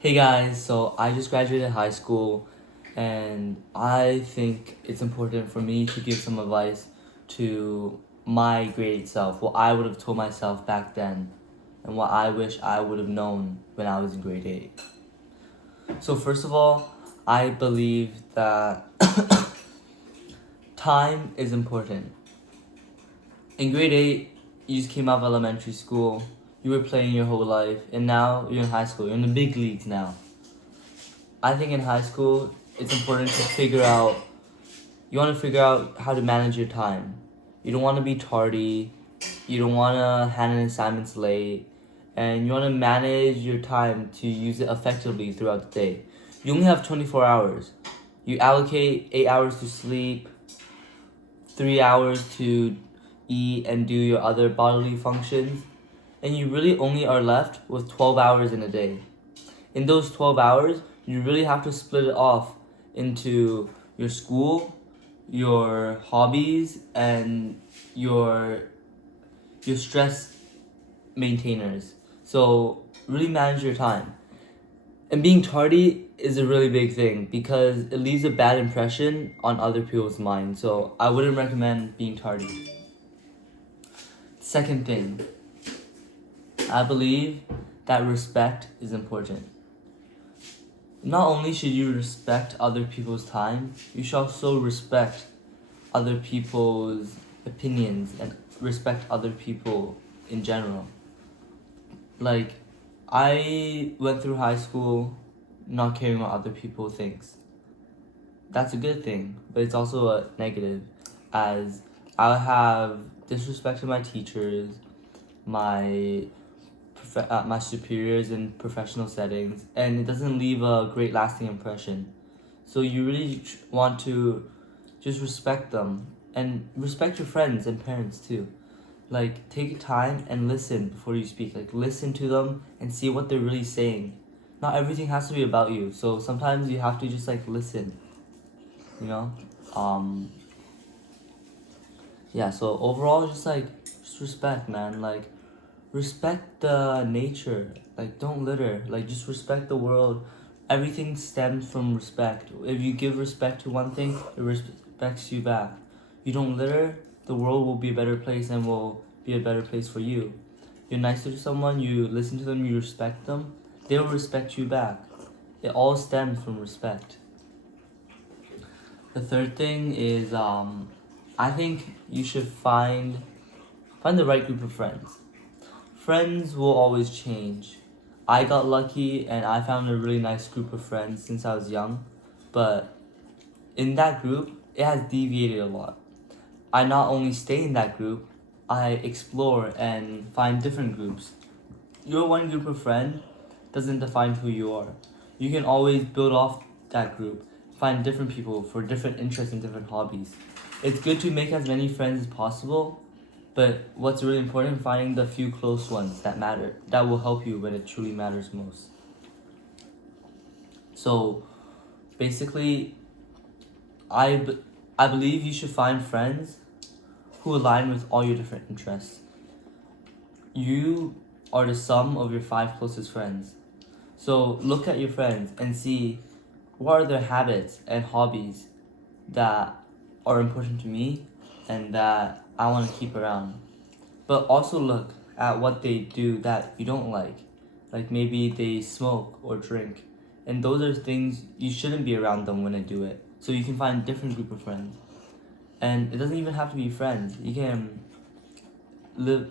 Hey guys, so I just graduated high school and I think it's important for me to give some advice to my grade 8 self, what I would have told myself back then and what I wish I would have known when I was in grade 8. So first of all, I believe that time is important. In grade 8, you just came out of elementary school, you were playing your whole life, and now you're in high school, you're in the big leagues now. I think in high school, it's important to you want to figure out how to manage your time. You don't want to be tardy, you don't want to hand in assignments late, and you want to manage your time to use it effectively throughout the day. You only have 24 hours. You allocate 8 hours to sleep, 3 hours to eat and do your other bodily functions, and you really only are left with 12 hours in a day. In those 12 hours, you really have to split it off into your school, your hobbies, and your stress maintainers. So really manage your time. And being tardy is a really big thing because it leaves a bad impression on other people's minds. So I wouldn't recommend being tardy. Second thing, I believe that respect is important. Not only should you respect other people's time, you should also respect other people's opinions and respect other people in general. Like, I went through high school not caring what other people thinks. That's a good thing, but it's also a negative, as I'll have disrespect to my teachers, my my superiors in professional settings, and it doesn't leave a great lasting impression. So you really want to just respect them and respect your friends and parents too. Like, take time and listen before you speak. Like, listen to them and see what they're really saying. Not everything has to be about you. So sometimes you have to just like listen. You know, um, yeah. So overall, just respect, man. Like, respect the nature. Like, don't litter. Like, just respect the world. Everything stems from respect. If you give respect to one thing, it respects you back. You don't litter, the world will be a better place and will be a better place for you. You're nicer to someone, you listen to them, you respect them, they will respect you back. It all stems from respect. The third thing is I think you should find the right group of friends. Friends will always change. I got lucky and I found a really nice group of friends since I was young, but in that group, it has deviated a lot. I not only stay in that group, I explore and find different groups. Your one group of friends doesn't define who you are. You can always build off that group, find different people for different interests and different hobbies. It's good to make as many friends as possible, but what's really important, finding the few close ones that matter, that will help you when it truly matters most. So basically, I believe you should find friends who align with all your different interests. You are the sum of your five closest friends. So look at your friends and see what are their habits and hobbies that are important to me and that I want to keep around. But also look at what they do that you don't like. Like, maybe they smoke or drink. And those are things you shouldn't be around them when they do it. So you can find a different group of friends. And it doesn't even have to be friends. You can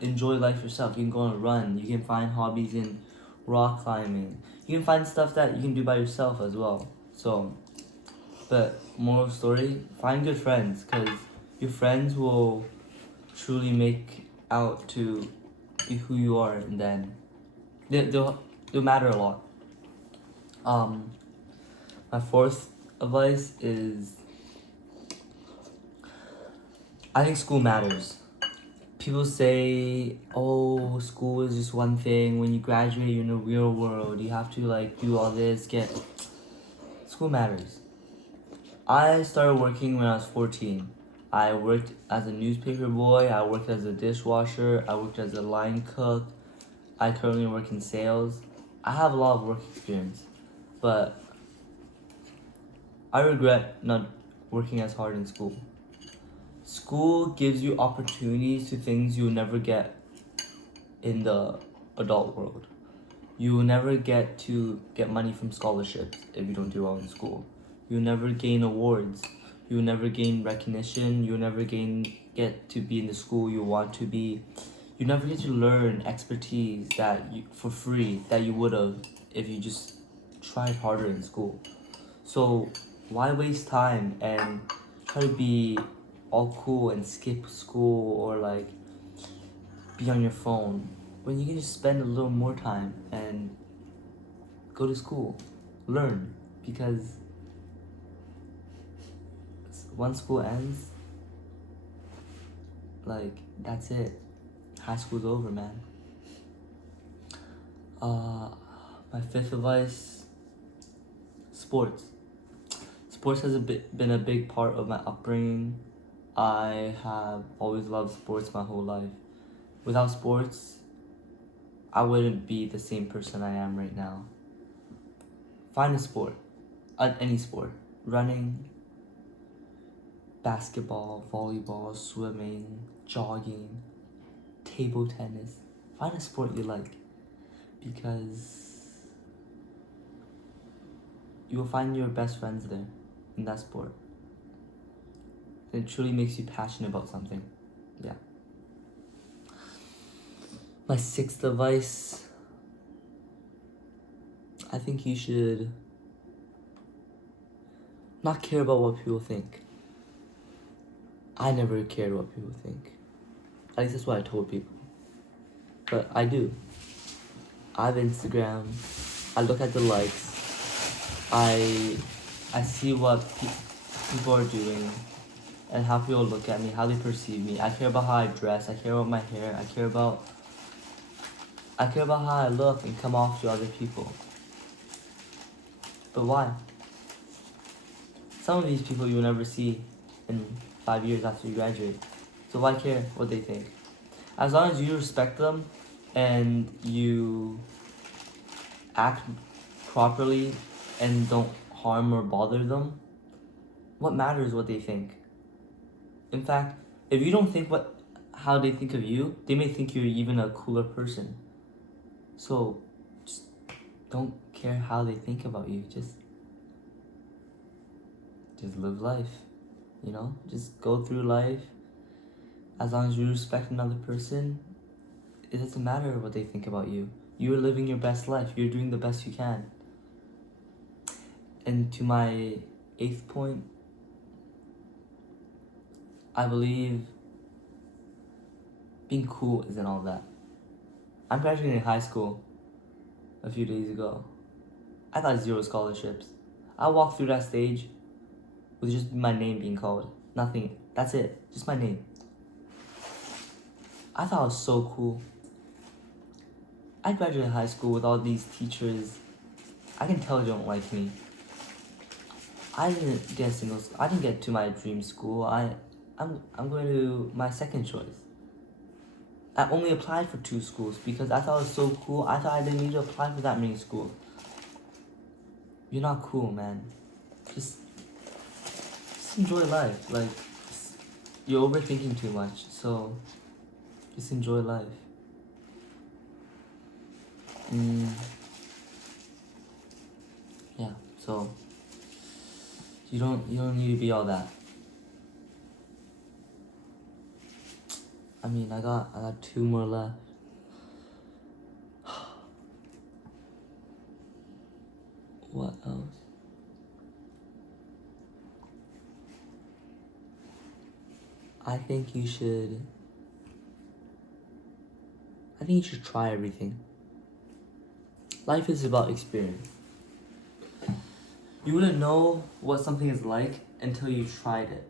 enjoy life yourself. You can go on a run. You can find hobbies in rock climbing. You can find stuff that you can do by yourself as well. So, but moral of the story, find good friends, because your friends will truly make out to be who you are, and then they'll matter a lot. Um, my fourth advice is, I think school matters. People say, oh, school is just one thing. When you graduate, you're in the real world. You have to like do all this, school matters. I started working when I was 14. I worked as a newspaper boy, I worked as a dishwasher, I worked as a line cook, I currently work in sales. I have a lot of work experience. but I regret not working as hard in school. School gives you opportunities to things you'll never get in the adult world. You will never get to get money from scholarships if you don't do well in school. You'll never gain awards. You'll never gain recognition. You'll never get to be in the school you want to be. You never get to learn expertise for free that you would have if you just tried harder in school. So why waste time and try to be all cool and skip school or like be on your phone when you can just spend a little more time and go to school, learn, because once school ends, like that's it. High school's over, man. My fifth advice: sports. Sports has been a big part of my upbringing. I have always loved sports my whole life. Without sports, I wouldn't be the same person I am right now. Find a sport, any sport, running, basketball, volleyball, swimming, jogging, table tennis. Find a sport you like, because you will find your best friends there in that sport. It truly makes you passionate about something. Yeah. My sixth advice: I think you should not care about what people think. I never cared what people think. At least that's what I told people. But I do. I have Instagram. I look at the likes. I see what people are doing and how people look at me, how they perceive me. I care about how I dress. I care about my hair. I care about how I look and come off to other people. But why? Some of these people you'll never see in 5 years after you graduate. So why care what they think? As long as you respect them and you act properly and don't harm or bother them, what matters what they think? In fact, if you don't think how they think of you, they may think you're even a cooler person. So just don't care how they think about you. Just live life, just go through life. As long as you respect another person, it doesn't matter what they think about you. You're living your best life. You're doing the best you can. And to my eighth point, I believe being cool isn't all that. I'm graduating high school a few days ago. I got 0 scholarships. I walked through that stage with just my name being called. Nothing. That's it. Just my name. I thought it was so cool. I graduated high school with all these teachers. I can tell they don't like me. I didn't get to my dream school. I'm going to my second choice. I only applied for 2 schools because I thought it was so cool. I thought I didn't need to apply for that many schools. You're not cool, man. Just enjoy life. Like, you're overthinking too much, so just enjoy life. Yeah, so you don't need to be all that. I mean, I got 2 more left. What else? I think you should try everything. Life is about experience. You wouldn't know what something is like until you tried it.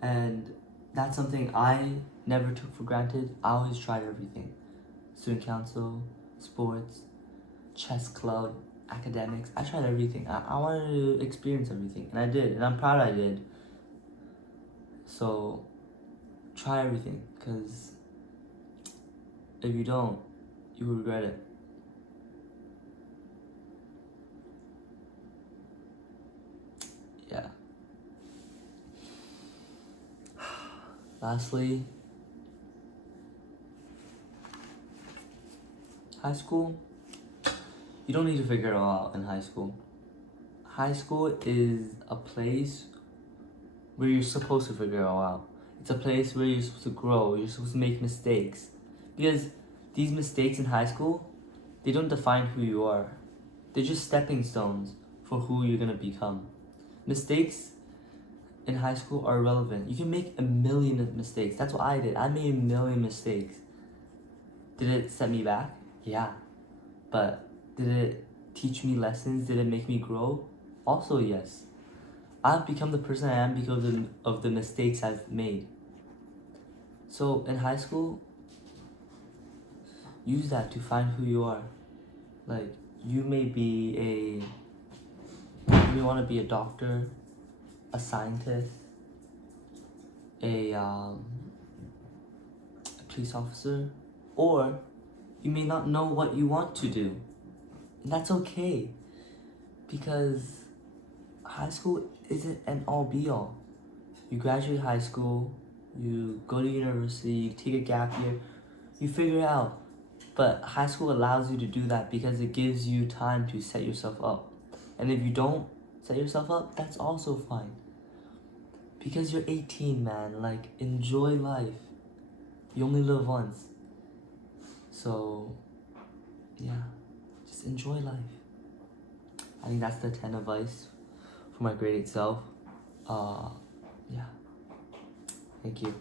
And that's something I never took for granted. I always tried everything. Student council, sports, chess club, academics. I tried everything. I wanted to experience everything. And I did. And I'm proud I did. So try everything. Because if you don't, you will regret it. Lastly, high school, you don't need to figure it all out in high school. High school is a place where you're supposed to figure it all out. It's a place where you're supposed to grow, you're supposed to make mistakes. Because these mistakes in high school, they don't define who you are. They're just stepping stones for who you're gonna become. Mistakes in high school are irrelevant. You can make a million of mistakes. That's what I did. I made a million mistakes. Did it set me back? Yeah. But did it teach me lessons? Did it make me grow? Also, yes. I've become the person I am because of the mistakes I've made. So in high school, use that to find who you are. Like, you may want to be a doctor, a scientist, a police officer, or you may not know what you want to do. And that's okay, because high school isn't an all be all. You graduate high school, you go to university, you take a gap year, you figure it out. But high school allows you to do that because it gives you time to set yourself up. And if you don't set yourself up, that's also fine. Because you're 18, man. Like, enjoy life. You only live once. So, yeah, just enjoy life. I think that's the 10 advice for my grade 8 self. Yeah. Thank you.